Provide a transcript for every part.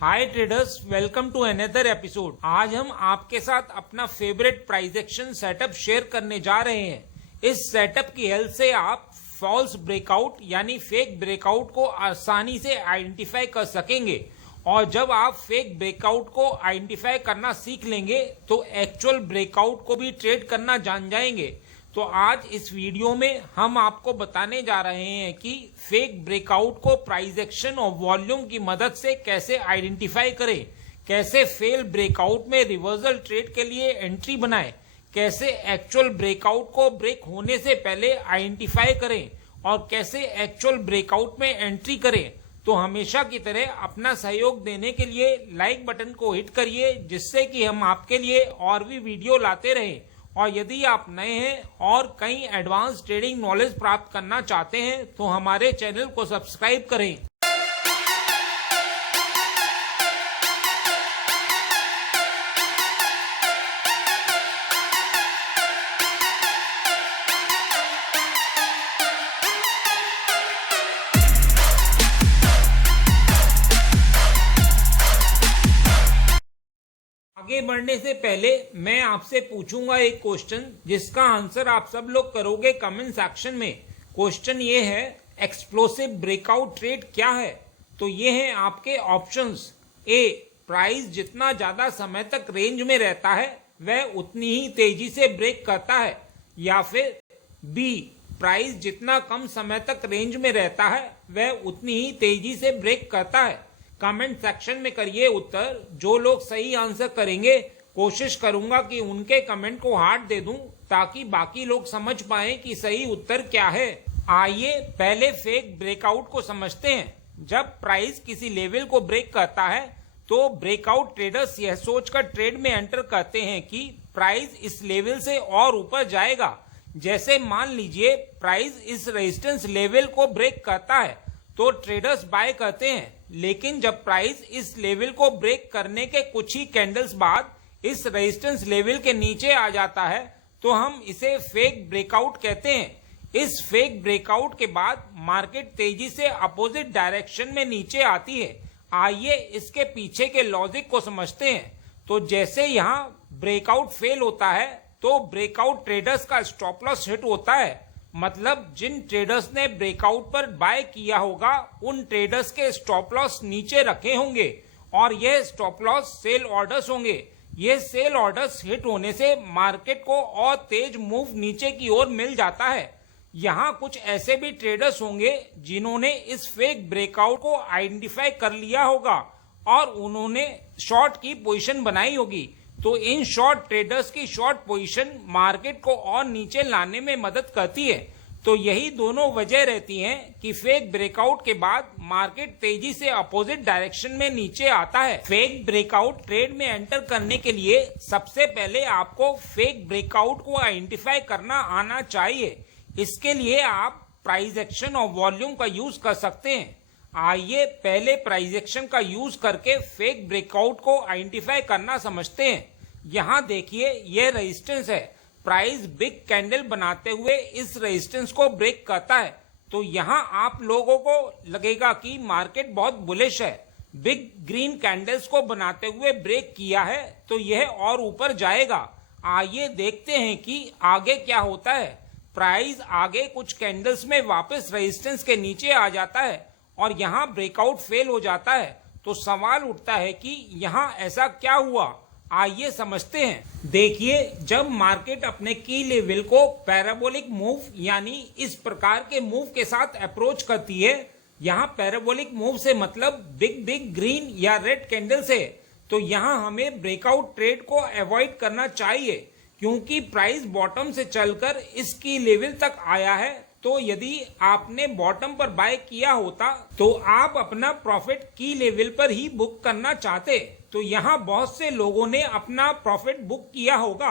Hi traders, welcome to another episode. आज हम आपके साथ अपना favourite price action setup share करने जा रहे हैं। इस सेटअप की हेल्प से आप फॉल्स ब्रेकआउट यानी फेक ब्रेकआउट को आसानी से आइडेंटिफाई कर सकेंगे और जब आप फेक ब्रेकआउट को आइडेंटिफाई करना सीख लेंगे तो एक्चुअल ब्रेकआउट को भी ट्रेड करना जान जाएंगे। तो आज इस वीडियो में हम आपको बताने जा रहे हैं कि फेक ब्रेकआउट को प्राइस एक्शन और वॉल्यूम की मदद से कैसे आइडेंटिफाई करें, कैसे फेल ब्रेकआउट में रिवर्सल ट्रेड के लिए एंट्री बनाएं, कैसे एक्चुअल ब्रेकआउट को ब्रेक होने से पहले आइडेंटिफाई करें और कैसे एक्चुअल ब्रेकआउट में एंट्री करें। तो हमेशा की तरह अपना सहयोग देने के लिए लाइक बटन को हिट करिए, जिससे कि हम आपके लिए और भी वीडियो लाते रहें। और यदि आप नए हैं और कई एडवांस ट्रेडिंग नॉलेज प्राप्त करना चाहते हैं तो हमारे चैनल को सब्सक्राइब करें। आगे बढ़ने से पहले मैं आपसे पूछूंगा एक क्वेश्चन, जिसका आंसर आप सब लोग करोगे कमेंट सेक्शन में। क्वेश्चन ये है, एक्सप्लोसिव ब्रेकआउट ट्रेड क्या है? तो ये हैं आपके ऑप्शंस। ए, प्राइस जितना ज्यादा समय तक रेंज में रहता है वह उतनी ही तेजी से ब्रेक करता है। या फिर बी, प्राइस जितना कम समय तक रेंज में रहता है वह उतनी ही तेजी से ब्रेक करता है। कमेंट सेक्शन में करिए उत्तर। जो लोग सही आंसर करेंगे कोशिश करूंगा कि उनके कमेंट को हार्ट दे दूं, ताकि बाकी लोग समझ पाएं कि सही उत्तर क्या है। आइए पहले फेक ब्रेकआउट को समझते हैं। जब प्राइस किसी लेवल को ब्रेक करता है तो ब्रेकआउट ट्रेडर्स यह सोचकर ट्रेड में एंटर करते हैं कि प्राइस इस लेवल से और ऊपर जाएगा। जैसे मान लीजिए प्राइस इस रेजिस्टेंस लेवल को ब्रेक करता है तो ट्रेडर्स बाय करते हैं, लेकिन जब प्राइस इस लेवल को ब्रेक करने के कुछ ही कैंडल्स बाद इस रेजिस्टेंस लेवल के नीचे आ जाता है तो हम इसे फेक ब्रेकआउट कहते हैं। इस फेक ब्रेकआउट के बाद मार्केट तेजी से अपोजिट डायरेक्शन में नीचे आती है। आइए इसके पीछे के लॉजिक को समझते हैं। तो जैसे यहाँ ब्रेकआउट फेल होता है तो ब्रेकआउट ट्रेडर्स का स्टॉप लॉस हिट होता है। मतलब जिन ट्रेडर्स ने ब्रेकआउट पर बाय किया होगा उन ट्रेडर्स के स्टॉप लॉस नीचे रखे होंगे और यह स्टॉप लॉस सेल ऑर्डर्स होंगे। यह सेल ऑर्डर्स हिट होने से मार्केट को और तेज मूव नीचे की ओर मिल जाता है। यहाँ कुछ ऐसे भी ट्रेडर्स होंगे जिन्होंने इस फेक ब्रेकआउट को आइडेंटिफाई कर लिया होगा और उन्होंने शॉर्ट की पोजीशन बनाई होगी। तो इन शॉर्ट ट्रेडर्स की शॉर्ट पोजीशन मार्केट को और नीचे लाने में मदद करती है। तो यही दोनों वजह रहती हैं कि फेक ब्रेकआउट के बाद मार्केट तेजी से अपोजिट डायरेक्शन में नीचे आता है। फेक ब्रेकआउट ट्रेड में एंटर करने के लिए सबसे पहले आपको फेक ब्रेकआउट को आइडेंटिफाई करना आना चाहिए। इसके लिए आप प्राइस एक्शन और वॉल्यूम का यूज कर सकते हैं। आइए पहले प्राइस एक्शन का यूज करके फेक ब्रेकआउट को आइडेंटिफाई करना समझते हैं। यहाँ देखिए, यह रेजिस्टेंस है। प्राइस बिग कैंडल बनाते हुए इस रेजिस्टेंस को ब्रेक करता है। तो यहाँ आप लोगों को लगेगा कि मार्केट बहुत बुलिश है। बिग ग्रीन कैंडल्स को बनाते हुए ब्रेक किया है तो यह और ऊपर जाएगा। आइए देखते हैं कि आगे क्या होता है। प्राइस आगे कुछ कैंडल्स में वापस रेजिस्टेंस के नीचे आ जाता है और यहाँ ब्रेकआउट फेल हो जाता है। तो सवाल उठता है कि यहाँ ऐसा क्या हुआ। आइए समझते हैं। देखिए, जब मार्केट अपने की लेवल को पैराबोलिक मूव यानी इस प्रकार के मूव के साथ अप्रोच करती है, यहाँ पैराबोलिक मूव से मतलब बिग बिग ग्रीन या रेड कैंडल से, तो यहाँ हमें ब्रेकआउट ट्रेड को अवॉइड करना चाहिए, क्योंकि प्राइस बॉटम से चलकर इस की लेवल तक आया है। तो यदि आपने बॉटम पर बाय किया होता तो आप अपना प्रॉफिट की लेवल पर ही बुक करना चाहते। तो यहाँ बहुत से लोगों ने अपना प्रॉफिट बुक किया होगा,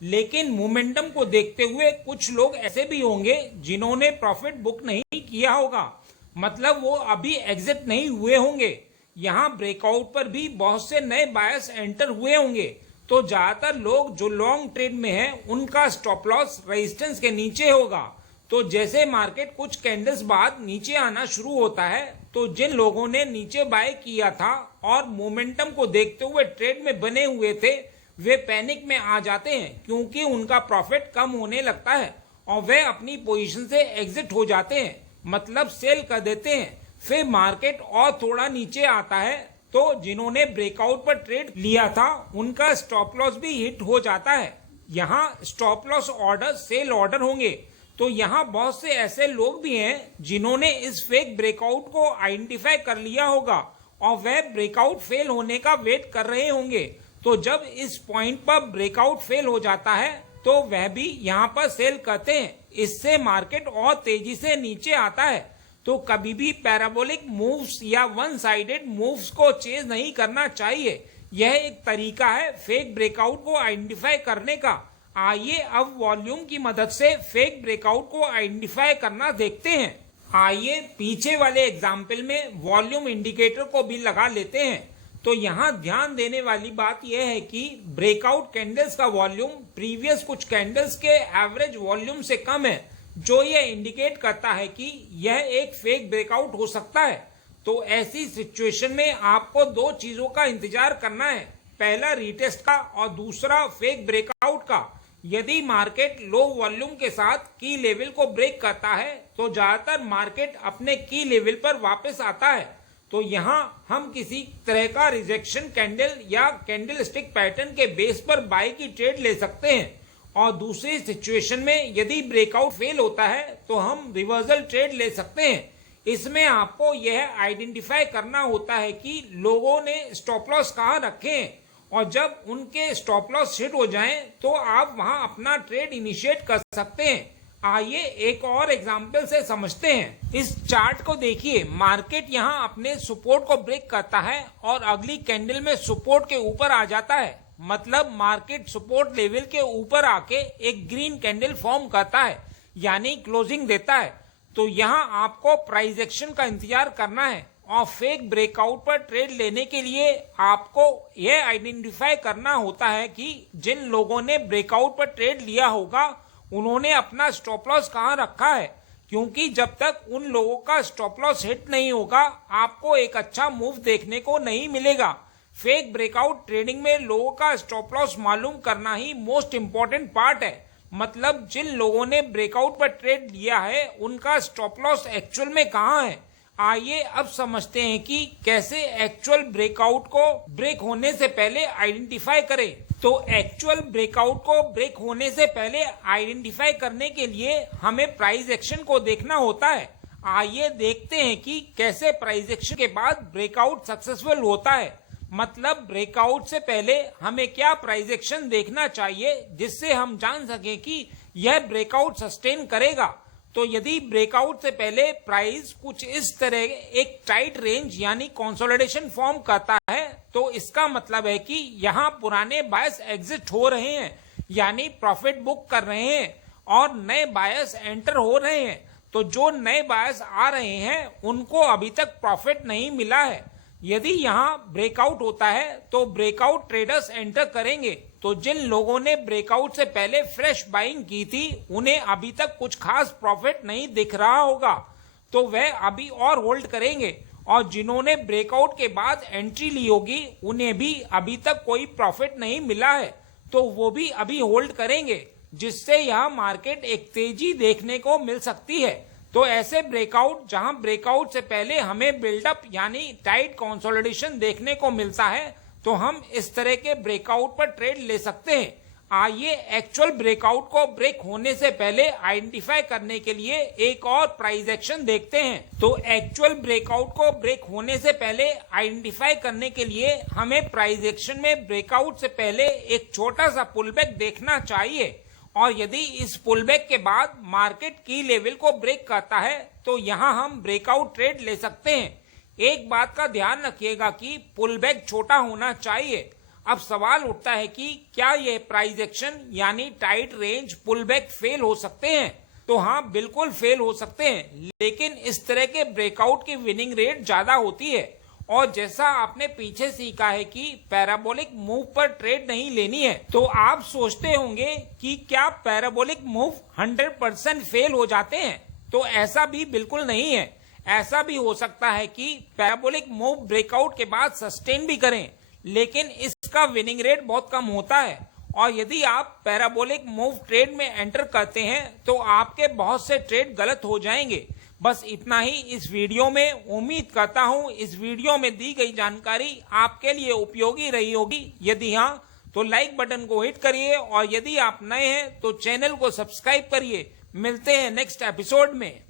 लेकिन मोमेंटम को देखते हुए कुछ लोग ऐसे भी होंगे जिन्होंने प्रॉफिट बुक नहीं किया होगा, मतलब वो अभी एग्जिट नहीं हुए होंगे। यहाँ ब्रेकआउट पर भी बहुत से नए बायर्स एंटर हुए होंगे। तो ज्यादातर लोग जो लॉन्ग ट्रेड में हैं उनका स्टॉप लॉस रेजिस्टेंस के नीचे होगा। तो जैसे मार्केट कुछ कैंडल्स बाद नीचे आना शुरू होता है तो जिन लोगों ने नीचे बाय किया था और मोमेंटम को देखते हुए ट्रेड में बने हुए थे वे पैनिक में आ जाते हैं क्योंकि उनका प्रॉफिट कम होने लगता है और वे अपनी पोजीशन से एग्जिट हो जाते हैं, मतलब सेल कर देते हैं। फिर मार्केट और थोड़ा नीचे आता है तो जिन्होंने ब्रेकआउट पर ट्रेड लिया था उनका स्टॉप लॉस भी हिट हो जाता है। यहाँ stop loss order sell order होंगे। तो यहाँ बहुत से ऐसे लोग भी हैं जिन्होंने इस फेक ब्रेकआउट को आइडेंटिफाई कर लिया होगा और वह ब्रेकआउट फेल होने का वेट कर रहे होंगे। तो जब इस पॉइंट पर ब्रेकआउट फेल हो जाता है तो वह भी यहाँ पर सेल करते हैं। इससे मार्केट और तेजी से नीचे आता है। तो कभी भी पैराबोलिक मूव्स या वन साइडेड मूव्स को चेज नहीं करना चाहिए। यह एक तरीका है फेक ब्रेकआउट को आइडेंटिफाई करने का। आइए अब वॉल्यूम की मदद से फेक ब्रेकआउट को आइडेंटिफाई करना देखते हैं। आइए पीछे वाले एग्जाम्पल में वॉल्यूम इंडिकेटर को भी लगा लेते हैं। तो यहाँ ध्यान देने वाली बात यह है कि ब्रेकआउट कैंडल्स का वॉल्यूम प्रीवियस कुछ कैंडल्स के एवरेज वॉल्यूम से कम है, जो यह इंडिकेट करता है कि यह एक फेक ब्रेकआउट हो सकता है। तो ऐसी सिचुएशन में आपको दो चीजों का इंतजार करना है, पहला रीटेस्ट का और दूसरा फेक ब्रेकआउट का। यदि मार्केट लो वॉल्यूम के साथ की लेवल को ब्रेक करता है तो ज्यादातर मार्केट अपने की लेवल पर वापस आता है। तो यहाँ हम किसी तरह का रिजेक्शन कैंडल या कैंडल स्टिक पैटर्न के बेस पर बाय की ट्रेड ले सकते हैं। और दूसरी सिचुएशन में यदि ब्रेकआउट फेल होता है तो हम रिवर्सल ट्रेड ले सकते हैं। इसमें आपको यह आइडेंटिफाई करना होता है कि लोगों ने स्टॉप लॉस कहाँ रखे हैं और जब उनके स्टॉप लॉस हिट हो जाएं तो आप वहां अपना ट्रेड इनिशिएट कर सकते हैं। आइए एक और एग्जांपल से समझते हैं। इस चार्ट को देखिए, मार्केट यहां अपने सपोर्ट को ब्रेक करता है और अगली कैंडल में सपोर्ट के ऊपर आ जाता है, मतलब मार्केट सपोर्ट लेवल के ऊपर आके एक ग्रीन कैंडल फॉर्म करता है यानी क्लोजिंग देता है। तो यहाँ आपको प्राइस एक्शन का इंतजार करना है और फेक ब्रेकआउट पर ट्रेड लेने के लिए आपको यह आइडेंटिफाई करना होता है कि जिन लोगों ने ब्रेकआउट पर ट्रेड लिया होगा उन्होंने अपना स्टॉप लॉस कहाँ रखा है, क्योंकि जब तक उन लोगों का स्टॉप लॉस हिट नहीं होगा आपको एक अच्छा मूव देखने को नहीं मिलेगा। फेक ब्रेकआउट ट्रेडिंग में लोगों का स्टॉप लॉस मालूम करना ही मोस्ट इम्पोर्टेंट पार्ट है, मतलब जिन लोगों ने ब्रेकआउट पर ट्रेड लिया है उनका स्टॉप लॉस एक्चुअल में कहाँ है। आइए अब समझते हैं कि कैसे एक्चुअल ब्रेकआउट को ब्रेक होने से पहले आइडेंटिफाई करें। तो एक्चुअल ब्रेकआउट को ब्रेक होने से पहले आइडेंटिफाई करने के लिए हमें प्राइस एक्शन को देखना होता है। आइए देखते हैं कि कैसे प्राइस एक्शन के बाद ब्रेकआउट सक्सेसफुल होता है, मतलब ब्रेकआउट से पहले हमें क्या प्राइस एक्शन देखना चाहिए जिससे हम जान सकें कि यह ब्रेकआउट सस्टेन करेगा। तो यदि ब्रेकआउट से पहले प्राइस कुछ इस तरह एक टाइट रेंज यानी कंसोलिडेशन फॉर्म करता है तो इसका मतलब है कि यहाँ पुराने बायर्स एग्जिट हो रहे हैं यानी प्रॉफिट बुक कर रहे हैं और नए बायर्स एंटर हो रहे हैं। तो जो नए बायर्स आ रहे हैं उनको अभी तक प्रॉफिट नहीं मिला है। यदि यहाँ ब्रेकआउट होता है तो ब्रेकआउट ट्रेडर्स एंटर करेंगे। तो जिन लोगों ने ब्रेकआउट से पहले फ्रेश बाइंग की थी उन्हें अभी तक कुछ खास प्रॉफिट नहीं दिख रहा होगा, तो वह अभी और होल्ड करेंगे। और जिन्होंने ब्रेकआउट के बाद एंट्री ली होगी उन्हें भी अभी तक कोई प्रॉफिट नहीं मिला है, तो वो भी अभी होल्ड करेंगे, जिससे यह मार्केट एक तेजी देखने को मिल सकती है। तो ऐसे ब्रेकआउट जहां ब्रेकआउट से पहले हमें बिल्डअप यानी टाइट कंसोलिडेशन देखने को मिलता है तो हम इस तरह के ब्रेकआउट पर ट्रेड ले सकते हैं। आइए एक्चुअल ब्रेकआउट को ब्रेक होने से पहले आइडेंटिफाई करने के लिए एक और प्राइस एक्शन देखते हैं। तो एक्चुअल ब्रेकआउट को ब्रेक होने से पहले आइडेंटिफाई करने के लिए हमें प्राइस एक्शन में ब्रेकआउट से पहले एक छोटा सा पुलबैक देखना चाहिए और यदि इस पुलबैक के बाद मार्केट की लेवल को ब्रेक करता है तो यहाँ हम ब्रेकआउट ट्रेड ले सकते हैं। एक बात का ध्यान रखिएगा कि पुलबैक छोटा होना चाहिए। अब सवाल उठता है कि क्या यह प्राइस एक्शन यानी टाइट रेंज पुलबैक फेल हो सकते हैं? तो हाँ, बिल्कुल फेल हो सकते हैं, लेकिन इस तरह के ब्रेकआउट की विनिंग रेट ज्यादा होती है और जैसा आपने पीछे सीखा है कि पैराबोलिक मूव पर ट्रेड नहीं लेनी है, तो आप सोचते होंगे कि क्या पैराबोलिक मूव 100% फेल हो जाते हैं? तो ऐसा भी बिल्कुल नहीं है। ऐसा भी हो सकता है कि पैराबोलिक मूव ब्रेकआउट के बाद सस्टेन भी करें, लेकिन इसका विनिंग रेट बहुत कम होता है। और यदि आप पैराबोलिक मूव ट्रेड में एंटर करते हैं तो आपके बहुत से ट्रेड गलत हो जाएंगे। बस इतना ही इस वीडियो में। उम्मीद करता हूं इस वीडियो में दी गई जानकारी आपके लिए उपयोगी रही होगी। यदि हाँ तो लाइक बटन को हिट करिए, और यदि आप नए हैं तो चैनल को सब्सक्राइब करिए। मिलते हैं नेक्स्ट एपिसोड में।